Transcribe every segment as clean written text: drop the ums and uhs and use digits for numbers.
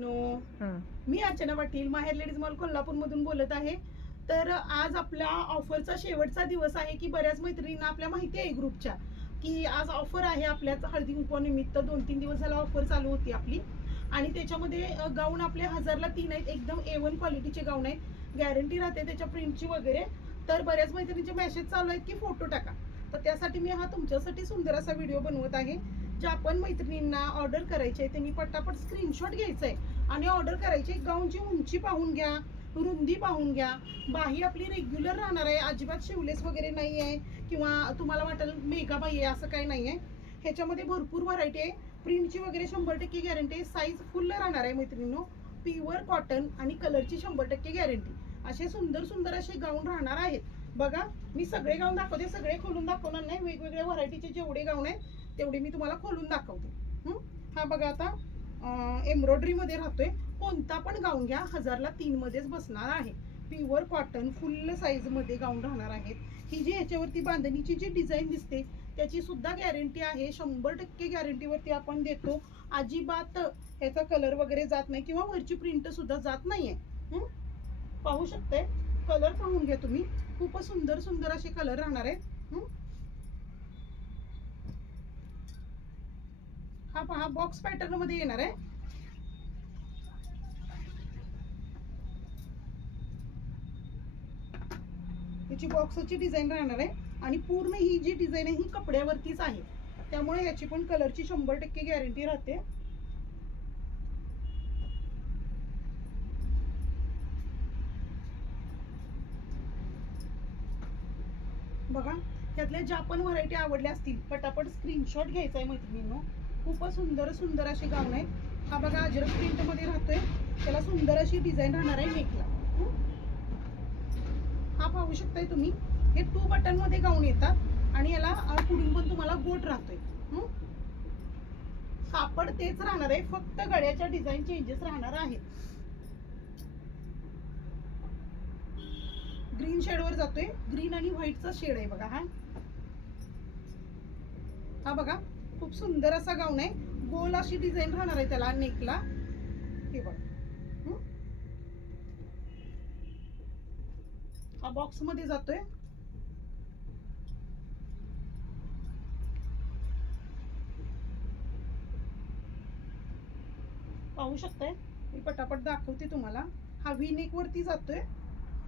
No, मी अर्चना पाटील माहेर ladies mall Kolhapur मधून बोलत आहे. तर आज आपल्या ऑफरचा शेवटचा दिवस आहे की बऱ्याच मैत्रिणींना आपल्या माहिती आहे ग्रुपच्या की आज ऑफर आहे. आपल्या हळदी कुंकवानिमित्त 2-3 दिवस झाला ऑफर चालू होती आपली. आणि त्याच्यामध्ये गाऊन आपले 1000ला 3 आहेत. एकदम A1 क्वालिटीचे गाऊन आहेत. गॅरंटी राहते त्याच्या प्रिंटची वगैरे. तर बऱ्याच मैत्रिणींचे मेसेज चालू आहेत की फोटो टाका. तर त्यासाठी मी हा तुमच्यासाठी सुंदर असा व्हिडिओ बनवत आहे. ज्या आपण मैत्रिणींना ऑर्डर करायचे आहे त्यांनी पटापट स्क्रीनशॉट घ्यायचा आहे आणि ऑर्डर करायची. गाऊनची उंची पाहून घ्या, रुंदी पाहून घ्या. बाही आपली रेग्युलर राहणार आहे, अजिबात शिवलेस वगैरे नाही आहे किंवा तुम्हाला वाटेल मेगा बाही आहे असं काही नाही आहे. ह्याच्यामध्ये भरपूर व्हरायटी आहे. प्रिंटची वगैरे 100% गॅरंटी आहे. साईज फुल राहणार आहे मैत्रिणींनो. प्युअर कॉटन आणि कलरची 100% गॅरंटी. असे सुंदर सुंदर असे गाऊन राहणार आहेत. बघा, मी सगळे गाऊन दाखवते, सगळे खोलून दाखवणार नाही. वेगवेगळ्या व्हरायटीचे जेवढे गाऊन आहेत तेवढे मी तुम्हाला खोलून दाखवते. हा बघा, आता एम्ब्रॉयडरी मध्ये राहतोय. कोणता पण गाऊन घ्या, 1000ला 3 मध्येच बसणार आहे. प्युअर कॉटन फुल साईज मध्ये गाऊन राहणार आहेत. ही जी ह्याच्यावरती बांधणीची जी डिझाईन दिसते त्याची सुद्धा गॅरंटी आहे. 100% गॅरंटीवरती आपण देतो. अजिबात ह्याचा कलर वगैरे जात नाही किंवा वरची प्रिंट सुद्धा जात नाहीये. पाहू शकते, कलर पाहून घ्या तुम्ही. खूपच सुंदर सुंदर असे कलर राहणार आहेत. हा पहा, बॉक्स पॅटर्न मध्ये येणार आहे. याची बॉक्सची डिझाईन राहणार आहे आणि पूर्ण ही जी डिझाईन आहे ही कपड्यावरतीच आहे. त्यामुळे याची पण कलरची 100% गॅरंटी राहते. बघा, त्यातल्या ज्या पण व्हरायटी आवडल्या असतील पटापट स्क्रीनशॉट घ्यायचा आहे मैत्रिणींनो. खूपच सुंदर सुंदर असे गाऊन आहेत. हा बघा, अजरक प्रिंट मध्ये राहतोय. त्याला सुंदर अशी डिझाईन राहणार आहे नेकला. हा पाहू शकताय तुम्ही. हे 2 बटन मध्ये गाऊन येतात आणि याला पुढून पण तुम्हाला गोट राहतोय. कापड तेच राहणार आहे, फक्त गळ्याच्या डिझाईन चेंजेस राहणार आहेत. ग्रीन शेड वर जातोय. ग्रीन आणि व्हाईटचा शेड आहे बघा. हा बघा, खूप सुंदर असा गाऊन आहे. गोल अशी डिझाईन राहणार आहे त्याला नेकला. हे बघा, हा बॉक्स मध्ये जातोय. पाहू शकताय, मी पटापट दाखवते तुम्हाला. हा व्ही नेक वरती जातोय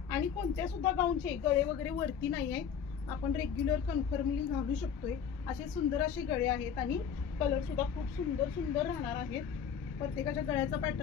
आणि कोणत्या सुद्धा गाऊनचे गळे वगैरे वरती नाही आहेत. आपण रेग्युलर कन्फर्मली घालू शकतोय. असे सुंदर असे गळे आहेत आणि कलर सुद्धा खूप सुंदर सुंदर राहणार आहेत. प्रत्येकाच्या गळ्याचा पॅटर्न